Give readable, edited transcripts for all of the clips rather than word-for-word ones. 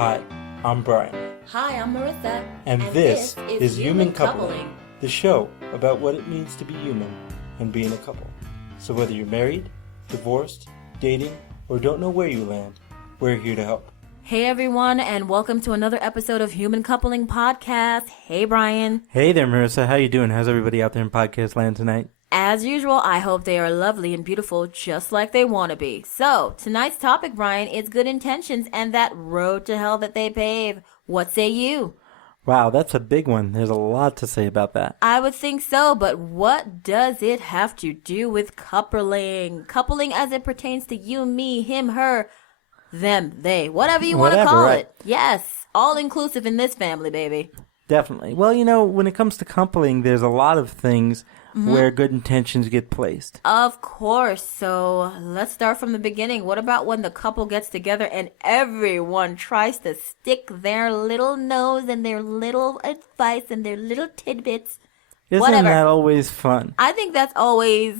Hi, I'm Brian. Hi, I'm Merisa. And this is Human Coupling, the show about what it means to be human and being a couple. So whether you're married, divorced, dating, or don't know where you land, we're here to help. Hey everyone, and welcome to another episode of Human Coupling Podcast. Hey Brian. Hey there, Marissa. How you doing? How's everybody out there in podcast land tonight? As usual, I hope they are lovely and beautiful just like they want to be. So, tonight's topic, Brian, is good intentions and that road to hell that they pave. What say you? Wow, that's a big one. There's a lot to say about that. I would think so, but what does it have to do with coupling? Coupling as it pertains to you, me, him, her, them, they, whatever you want to call it. Yes, all inclusive in this family, baby. Definitely. Well, you know, when it comes to coupling, there's a lot of things where good intentions get placed. Of course. So let's start from the beginning. What about when the couple gets together and everyone tries to stick their little nose and their little advice and their little tidbits? Isn't that always fun? I think that's always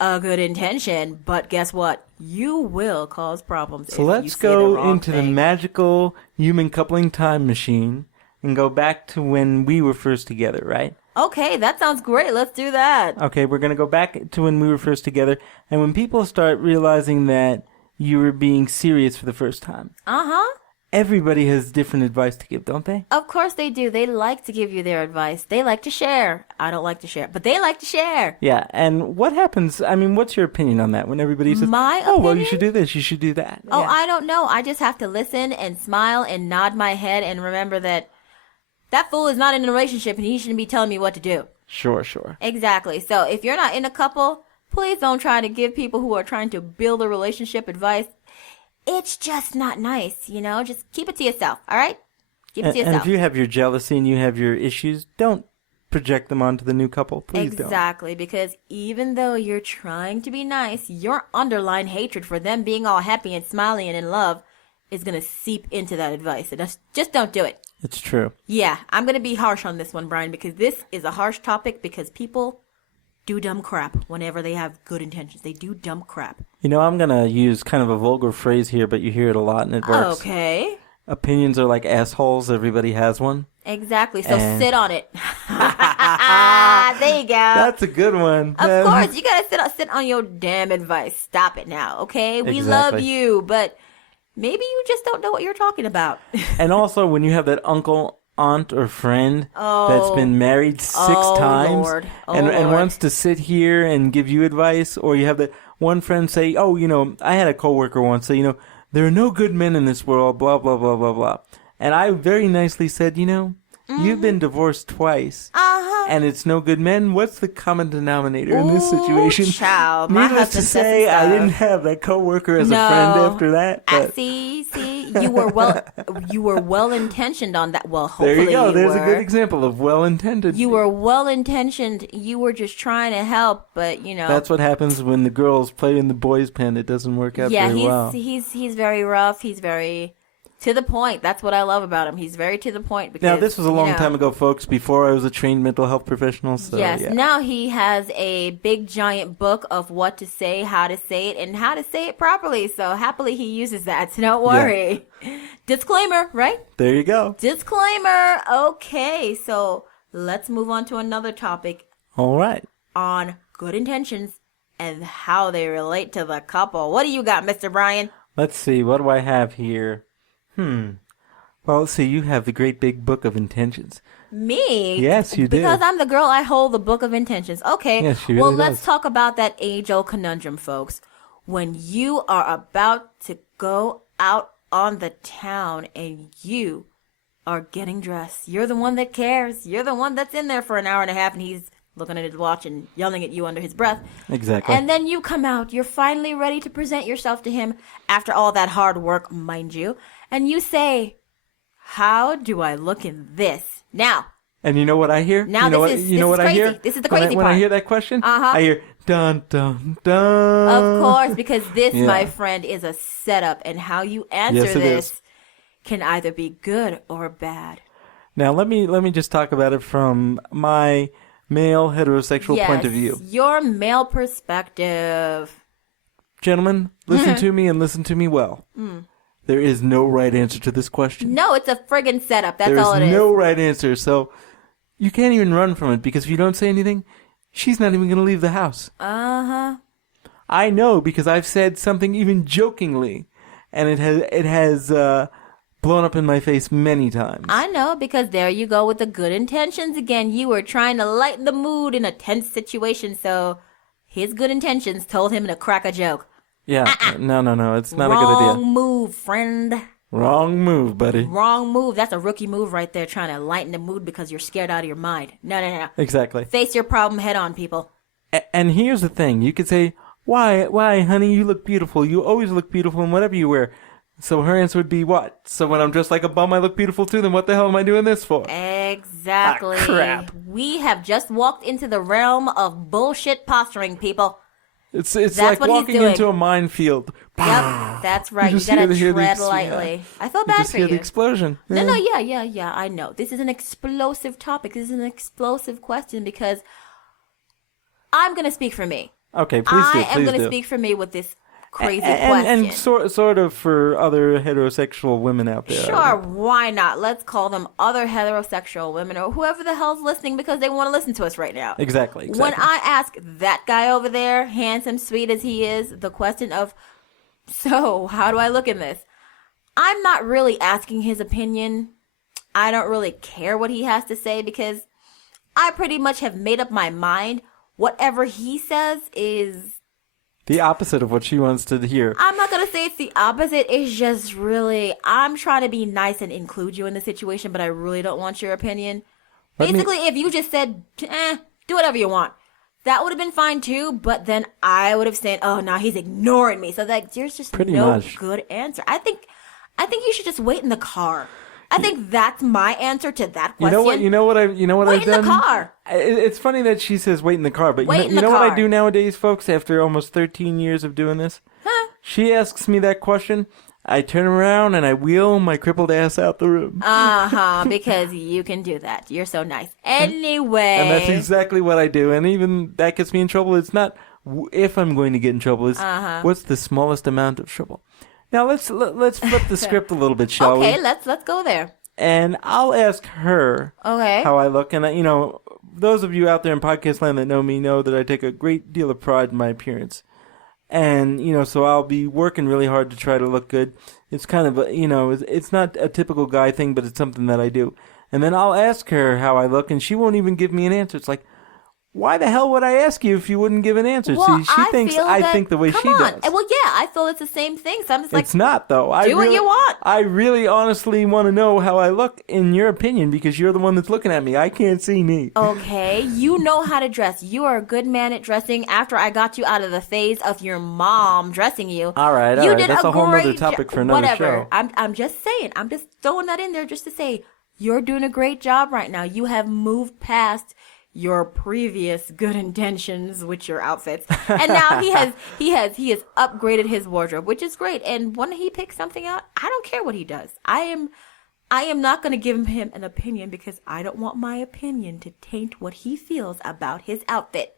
a good intention, but guess what? You will cause problems. So let's go into the magical human coupling time machine and go back to when we were first together, right? Okay, that sounds great. Let's do that. Okay, we're going to go back to when we were first together, and when people start realizing that you were being serious for the first time. Uh-huh. Everybody has different advice to give, don't they? Of course they do. They like to give you their advice. They like to share. I don't like to share, but they like to share. Yeah, and what happens, I mean, what's your opinion on that when everybody says, opinion? Well, you should do this, you should do that? Oh, yeah. I don't know. I just have to listen and smile and nod my head and remember that fool is not in a relationship and he shouldn't be telling me what to do. Sure. Exactly. So if you're not in a couple, please don't try to give people who are trying to build a relationship advice. It's just not nice, you know? Just keep it to yourself, all right? Keep it to yourself. And if you have your jealousy and you have your issues, don't project them onto the new couple. Please don't. Exactly, because even though you're trying to be nice, your underlying hatred for them being all happy and smiling and in love is going to seep into that advice. So just don't do it. It's true. Yeah, I'm going to be harsh on this one, Brian, because this is a harsh topic because people do dumb crap whenever they have good intentions. They do dumb crap. You know, I'm going to use kind of a vulgar phrase here, but you hear it a lot and it works. Okay. Opinions are like assholes. Everybody has one. Exactly. So sit on it. There you go. That's a good one. Of course. You got to sit on your damn advice. Stop it now, okay? We love you, but maybe you just don't know what you're talking about. And also, when you have that uncle, aunt, or friend that's been married six times and wants to sit here and give you advice, or you have that one friend say, oh, you know, I had a coworker once say, you know, there are no good men in this world, blah, blah, blah, blah, blah. And I very nicely said, you know, you've been divorced twice. And it's no good men. What's the common denominator in this situation? Child, Needless to say, I didn't have that coworker as a friend after that. But see, you were well intentioned on that. Well, hopefully there you go. There's a good example of well intended. You were well intentioned. You were just trying to help, but you know that's what happens when the girls play in the boys' pen. It doesn't work out very well. Yeah, he's very rough. He's very to the point. That's what I love about him. He's very to the point. Because, now, this was a long time ago, folks, before I was a trained mental health professional. So, yes, yeah. Now he has a big, giant book of what to say, how to say it, and how to say it properly. So happily he uses that, so don't worry. Yeah. Disclaimer, right? There you go. Disclaimer. Okay, so let's move on to another topic. All right. On good intentions and how they relate to the couple. What do you got, Mr. Brian? Let's see. What do I have here? Well, let's see. You have the great big book of intentions. Me? Yes, you do. Because I'm the girl, I hold the book of intentions. Okay. Yes, she really well, does. Let's talk about that age-old conundrum, folks. When you are about to go out on the town and you are getting dressed, you're the one that cares. You're the one that's in there for an hour and a half and he's looking at his watch and yelling at you under his breath. Exactly. And then you come out. You're finally ready to present yourself to him after all that hard work, mind you. And you say, how do I look in this? Now. And you know what I hear? Now you know what crazy. I hear? This is the crazy part. When I hear that question, I hear, dun, dun, dun. Of course, because this, my friend, is a setup. And how you answer this can either be good or bad. Now, let me just talk about it from my male heterosexual point of view. Your male perspective. Gentlemen, listen to me and listen to me well. There is no right answer to this question. No, it's a friggin' setup. That's all it is. There's no right answer. So you can't even run from it because if you don't say anything, she's not even going to leave the house. Uh-huh. I know because I've said something even jokingly, and it has blown up in my face many times. I know because there you go with the good intentions again. You were trying to lighten the mood in a tense situation, so his good intentions told him to crack a joke. Yeah, no, it's not a good idea. Wrong move, friend. Wrong move, buddy. Wrong move. That's a rookie move right there, trying to lighten the mood because you're scared out of your mind. No. Exactly. Face your problem head on, people. And here's the thing. You could say, why, honey, you look beautiful. You always look beautiful in whatever you wear. So her answer would be what? So when I'm dressed like a bum, I look beautiful too? Then what the hell am I doing this for? Exactly. Ah, crap. We have just walked into the realm of bullshit posturing, people. It's like walking into a minefield. Yep, that's right. You gotta tread lightly. I feel bad for you. You just hear the explosion. No, yeah, I know. This is an explosive topic. This is an explosive question because I'm gonna speak for me. Okay, please do. I am gonna speak for me with this crazy question. And sort of for other heterosexual women out there. Sure, why not? Let's call them other heterosexual women or whoever the hell's listening because they want to listen to us right now. Exactly. When I ask that guy over there, handsome, sweet as he is, the question of, so how do I look in this? I'm not really asking his opinion. I don't really care what he has to say because I pretty much have made up my mind. Whatever he says is the opposite of what she wants to hear. I'm not going to say it's the opposite. It's just really, I'm trying to be nice and include you in the situation, but I really don't want your opinion. Basically, if you just said, do whatever you want, that would have been fine too, but then I would have said, oh, no, he's ignoring me. So there's just good answer. I think you should just wait in the car. I think that's my answer to that question. You know what I've done? Wait in the car. It's funny that she says wait in the car, but you know what I do nowadays, folks, after almost 13 years of doing this? Huh? She asks me that question, I turn around and I wheel my crippled ass out the room. Because you can do that. You're so nice. Anyway. And that's exactly what I do, and even that gets me in trouble. It's not if I'm going to get in trouble, it's what's the smallest amount of trouble. Now let's flip the script a little bit, shall we? Okay, let's go there. And I'll ask her how I look. And, those of you out there in podcast land that know me know that I take a great deal of pride in my appearance. And, so I'll be working really hard to try to look good. It's kind of, it's not a typical guy thing, but it's something that I do. And then I'll ask her how I look, and she won't even give me an answer. It's like, why the hell would I ask you if you wouldn't give an answer? Well, See, she thinks I think the way she does. Well, yeah, I feel it's the same thing. So I'm just like, it's not though. Do what you want. I really, honestly want to know how I look in your opinion because you're the one that's looking at me. I can't see me. Okay, you know how to dress. You are a good man at dressing. After I got you out of the phase of your mom dressing you, all right, that's a whole other topic for another show. I'm just saying. I'm just throwing that in there just to say you're doing a great job right now. You have moved past your previous good intentions with your outfits, and now he has upgraded his wardrobe, which is great. And when he picks something out, I don't care what he does. I am not going to give him an opinion because I don't want my opinion to taint what he feels about his outfit.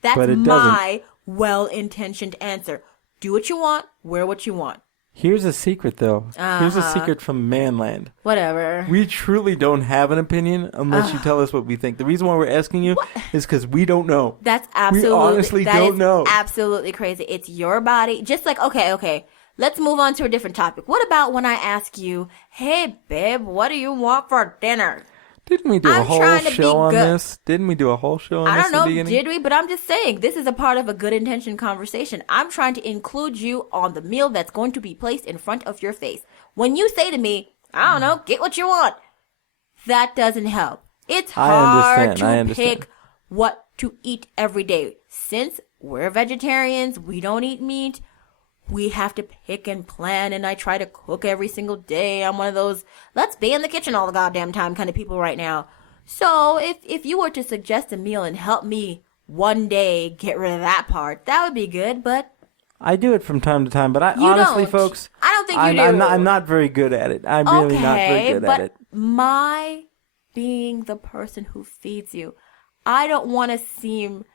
That's my well-intentioned answer. Do what you want, wear what you want. Here's a secret, though. Here's a secret from Manland. Whatever. We truly don't have an opinion unless you tell us what we think. The reason why we're asking you is because we don't know. That's absolutely. We honestly don't know. Absolutely crazy. It's your body. Just like, okay. Let's move on to a different topic. What about when I ask you, hey, babe, what do you want for dinner? Didn't we do a whole show on this? Didn't we do a whole show on this? I don't know, did we? But I'm just saying, this is a part of a good intention conversation. I'm trying to include you on the meal that's going to be placed in front of your face. When you say to me, I don't know, get what you want, that doesn't help. It's hard to pick what to eat every day. Since we're vegetarians, we don't eat meat. We have to pick and plan, and I try to cook every single day. I'm one of those, let's be in the kitchen all the goddamn time kind of people right now. So if you were to suggest a meal and help me one day get rid of that part, that would be good, but I do it from time to time, but honestly, folks, I don't think you do. I'm not very good at it. I'm really not very good at it. My being the person who feeds you, I don't want to seem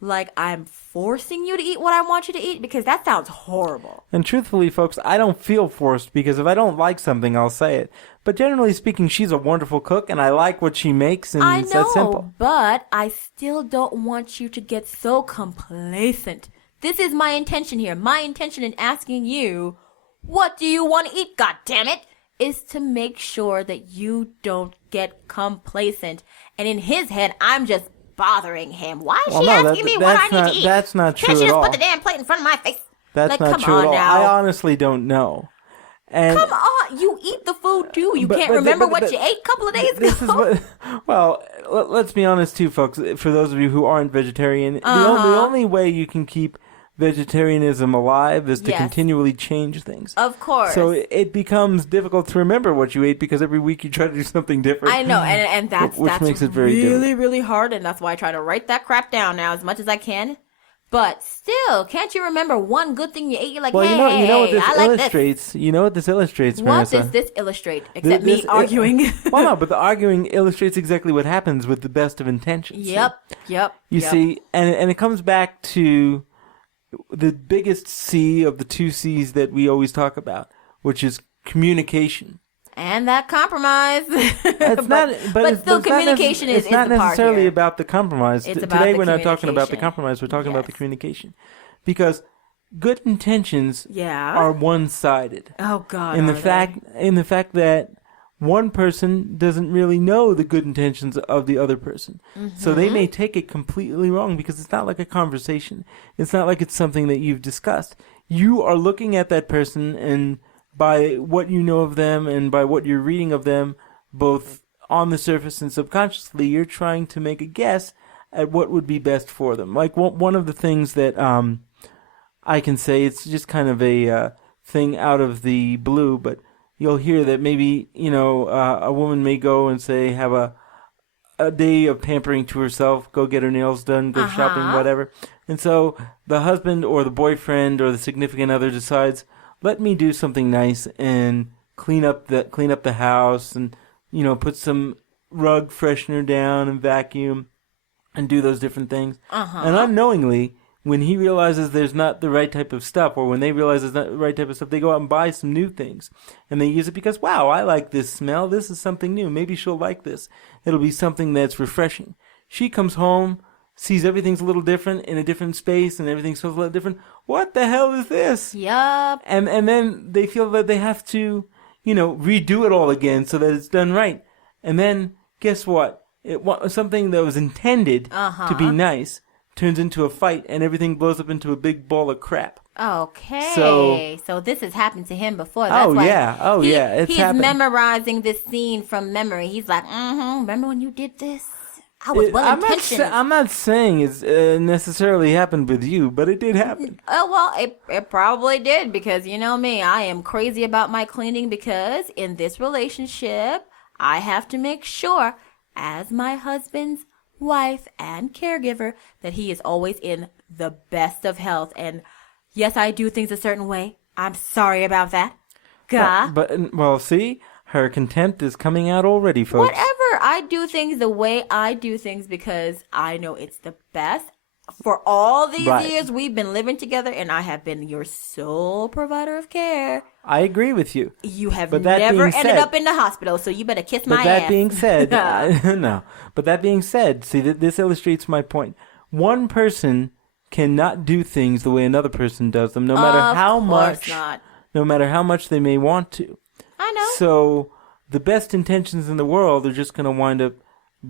like I'm forcing you to eat what I want you to eat, because that sounds horrible. And truthfully, folks, I don't feel forced, because if I don't like something, I'll say it. But generally speaking, she's a wonderful cook, and I like what she makes, and I it's that simple. know, but I still don't want you to get so complacent. This is my intention here. My intention in asking you, what do you want to eat, goddammit, is to make sure that you don't get complacent. And in his head, I'm just bothering him. Why is she asking me what I need to eat? That's not true Can't she at just all. put the damn plate in front of my face? That's not true at all. Now. I honestly don't know. And come on, you eat the food too. You can't remember what you ate a couple of days ago. This is what, well, let's be honest too, folks. For those of you who aren't vegetarian, the only way you can keep vegetarianism alive is to continually change things. Of course. So it becomes difficult to remember what you ate, because every week you try to do something different. I know, and that's makes it very really, really hard, and that's why I try to write that crap down now as much as I can. But still, can't you remember one good thing you ate? You're like, well, hey, you know what this I like illustrates? This. You know what this illustrates, Marissa? What does this illustrate? Except me arguing. Well, no, but the arguing illustrates exactly what happens with the best of intentions. Yep. You see, and it comes back to the biggest C of the two C's that we always talk about, which is communication. And that compromise. But still, communication is the part here. It's not necessarily about the compromise. It's about Today the we're not talking about the compromise. We're talking about the communication. Because good intentions are one-sided. Oh, God. In the fact that one person doesn't really know the good intentions of the other person. Mm-hmm. So they may take it completely wrong, because it's not like a conversation. It's not like it's something that you've discussed. You are looking at that person, and by what you know of them and by what you're reading of them, both on the surface and subconsciously, you're trying to make a guess at what would be best for them. Like one of the things that I can say, it's just kind of a thing out of the blue, but you'll hear that maybe, a woman may go and say, have a day of pampering to herself, go get her nails done, go shopping, whatever. And so the husband or the boyfriend or the significant other decides, let me do something nice and clean up the house, and put some rug freshener down and vacuum and do those different things. And unknowingly, when he realizes there's not the right type of stuff, or when they realize there's not the right type of stuff, they go out and buy some new things. And they use it because, wow, I like this smell. This is something new. Maybe she'll like this. It'll be something that's refreshing. She comes home, sees everything's a little different in a different space, and everything smells a little different. What the hell is this? Yup. And then they feel that they have to, redo it all again so that it's done right. And then, guess what? Something that was intended to be nice turns into a fight, and everything blows up into a big ball of crap. Okay. So this has happened to him before. That's why he's happened. memorizing this scene from memory. He's like, remember when you did this? I was well-intentioned. I'm not saying it's necessarily happened with you, but it did happen. Oh, well, it probably did, because you know me, I am crazy about my cleaning, because in this relationship, I have to make sure, as my husband's wife and caregiver, that he is always in the best of health. And yes, I do things a certain way. I'm sorry about that. Well, see, her contempt is coming out already, folks. Whatever. I do things the way I do things, because I know it's the best. For all these years we've been living together, and I have been your sole provider of care. I agree with you. You have never ended up in the hospital, so you better kiss my ass. But that being said, no. But that being said, see, this illustrates my point. One person cannot do things the way another person does them, no matter how much they may want to. I know. So the best intentions in the world are just going to wind up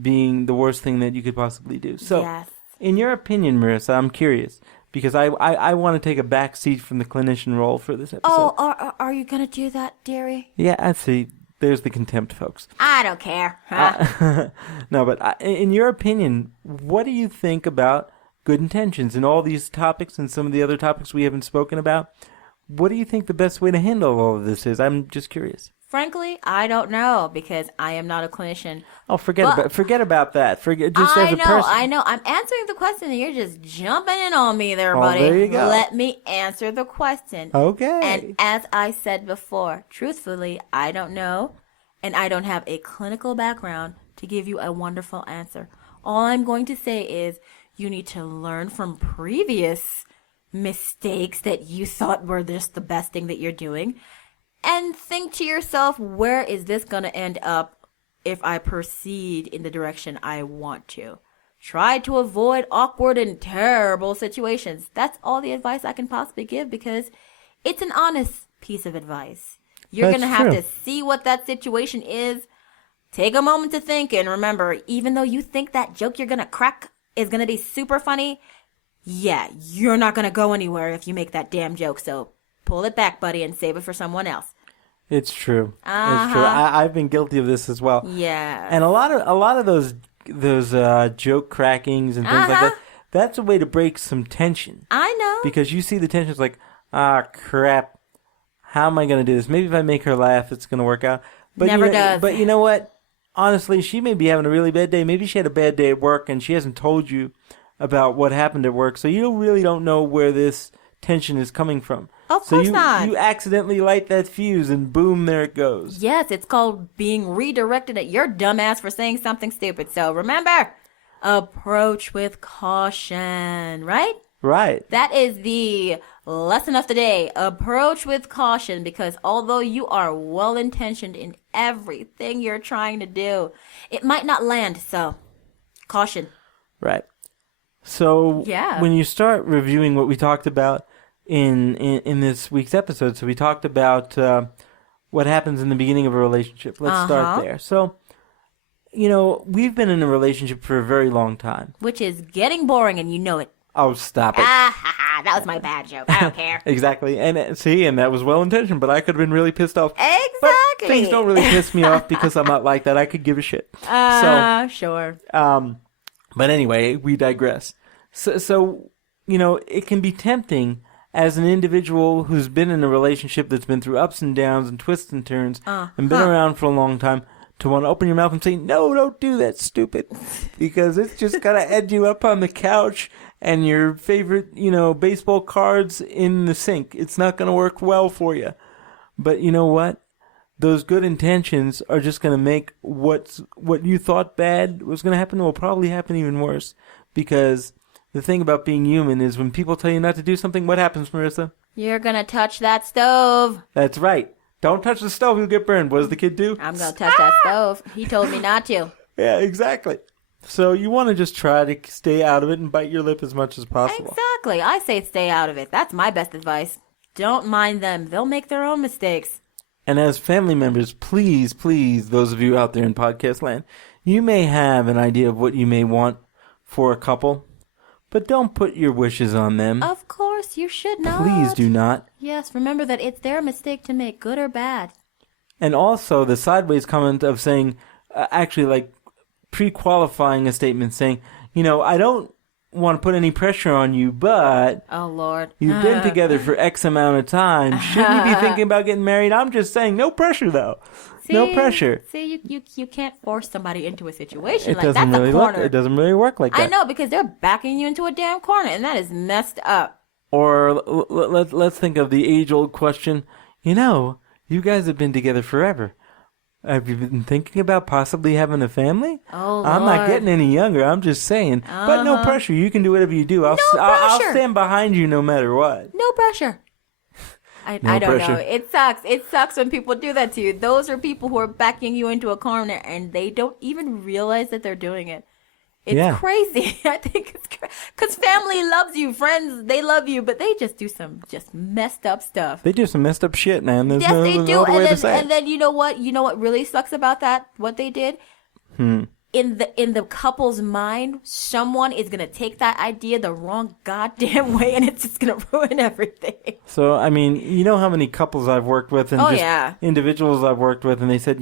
being the worst thing that you could possibly do. So, yes. In your opinion, Marissa, I'm curious, because I want to take a back seat from the clinician role for this episode. Oh, are you going to do that, dearie? Yeah, I see. There's the contempt, folks. I don't care. Huh? No, but in your opinion, what do you think about good intentions and all these topics and some of the other topics we haven't spoken about? What do you think the best way to handle all of this is? I'm just curious. Frankly, I don't know, because I am not a clinician. Oh, forget about that. As a person. I know. I'm answering the question, and you're just jumping in on me there, buddy. There you go. Let me answer the question. Okay. And as I said before, truthfully, I don't know, and I don't have a clinical background to give you a wonderful answer. All I'm going to say is, You need to learn from previous mistakes that you thought were just the best thing that you're doing. And think to yourself, where is this going to end up if I proceed in the direction I want to? Try to avoid awkward and terrible situations. That's all the advice I can possibly give because it's an honest piece of advice. You're going to have to see what that situation is. Take a moment to think, and remember, even though you think that joke you're going to crack is going to be super funny, yeah, you're not going to go anywhere if you make that damn joke. So pull it back, buddy, and save it for someone else. It's true. It's true. I've been guilty of this as well. Yeah. And a lot of those joke crackings and things like that, that's a way to break some tension. I know. Because you see the tension, it's like, crap, how am I going to do this? Maybe if I make her laugh, it's going to work out. But Never does. But you know what? Honestly, she may be having a really bad day. Maybe she had a bad day at work and she hasn't told you about what happened at work. So you really don't know where this tension is coming from. Of course not. You accidentally light that fuse and boom, there it goes. Yes, it's called being redirected at your dumbass for saying something stupid. So remember, approach with caution, right? Right. That is the lesson of the day. Approach with caution because although you are well-intentioned in everything you're trying to do, it might not land. So, caution. Right. So, yeah. When you start reviewing what we talked about in this week's episode, so we talked about what happens in the beginning of a relationship. Let's start there. So, we've been in a relationship for a very long time. Which is getting boring and you know it. Oh, stop it. That was my bad joke. I don't care. Exactly. And that was well-intentioned, but I could have been really pissed off. Exactly. But things don't really piss me off because I'm not like that. I could give a shit. Sure. But anyway, we digress. So, it can be tempting as an individual who's been in a relationship that's been through ups and downs and twists and turns and been around for a long time to want to open your mouth and say, no, don't do that, stupid. Because it's just going to end you up on the couch and your favorite, baseball cards in the sink. It's not going to work well for you. But you know what? Those good intentions are just going to make what you thought bad was going to happen will probably happen even worse. Because the thing about being human is when people tell you not to do something, what happens, Marissa? You're going to touch that stove. That's right. Don't touch the stove, you'll get burned. What does the kid do? I'm going to touch that stove. He told me not to. Yeah, exactly. So you want to just try to stay out of it and bite your lip as much as possible. Exactly. I say stay out of it. That's my best advice. Don't mind them. They'll make their own mistakes. And as family members, please, those of you out there in podcast land, you may have an idea of what you may want for a couple, but don't put your wishes on them. Of course, you should not. Please do not. Yes, remember that it's their mistake to make, good or bad. And also the sideways comment of saying, actually like pre-qualifying a statement saying, I don't want to put any pressure on you, but oh Lord, you've been together for X amount of time. Shouldn't you be thinking about getting married? I'm just saying, no pressure though. No pressure. See, you can't force somebody into a situation like that's a corner. It doesn't really work like that. I know, because they're backing you into a damn corner, and that is messed up. Or let's think of the age-old question. You guys have been together forever. Have you been thinking about possibly having a family? Oh, I'm Lord. not getting any younger. I'm just saying. But no pressure. You can do whatever you do. I'll stand behind you no matter what. No pressure. I don't know. It sucks. It sucks when people do that to you. Those are people who are backing you into a corner and they don't even realize that they're doing it. It's crazy. I think it's crazy. Because family loves you. Friends, they love you. But they just do some just messed up stuff. They do some messed up shit, man. There's yes, they do. No way to say it. And then you know what? You know what really sucks about that? What they did? In the couple's mind, someone is going to take that idea the wrong goddamn way, and it's just going to ruin everything. So, I mean, you know how many couples I've worked with and individuals I've worked with, and they said,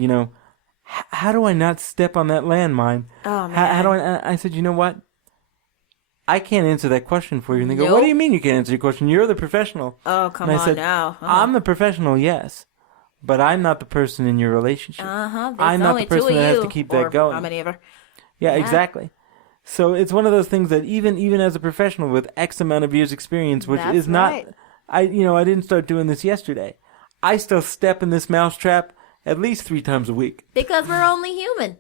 how do I not step on that landmine? Oh, man. How do I said, you know what? I can't answer that question for you. And they go, what do you mean you can't answer your question? You're the professional. Oh, come on now. I'm the professional, yes. But I'm not the person in your relationship. I'm not the person that has to keep that going. How many ever? Yeah, exactly. So it's one of those things that even as a professional with X amount of years experience, which is not, I didn't start doing this yesterday. I still step in this mousetrap at least 3 times a week. Because we're only human.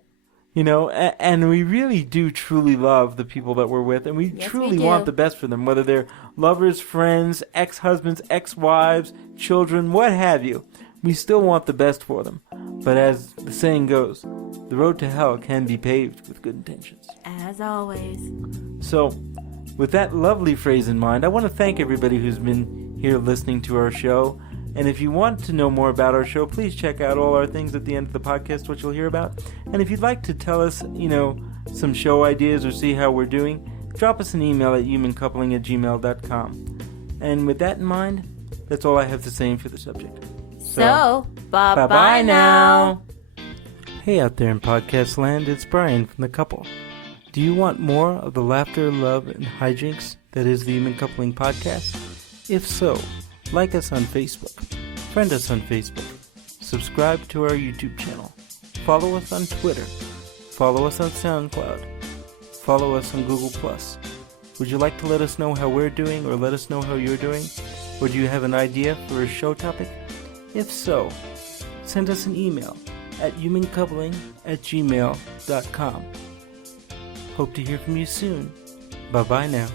and we really do truly love the people that we're with, and we truly want the best for them, whether they're lovers, friends, ex-husbands, ex-wives, children, what have you. We still want the best for them. But as the saying goes, the road to hell can be paved with good intentions. As always. So, with that lovely phrase in mind, I want to thank everybody who's been here listening to our show. And if you want to know more about our show, please check out all our things at the end of the podcast, what you'll hear about. And if you'd like to tell us, some show ideas or see how we're doing, drop us an email at humancoupling@gmail.com. And with that in mind, that's all I have to say for the subject. So bye-bye now. Hey out there in podcast land, it's Brian from The Couple. Do you want more of the laughter, love, and hijinks that is the Human Coupling Podcast? If so, like us on Facebook, friend us on Facebook, subscribe to our YouTube channel, follow us on Twitter, follow us on SoundCloud, follow us on Google+. Would you like to let us know how we're doing or let us know how you're doing? Or do you have an idea for a show topic? If so, send us an email at humancoupling@gmail.com. Hope to hear from you soon. Bye-bye now.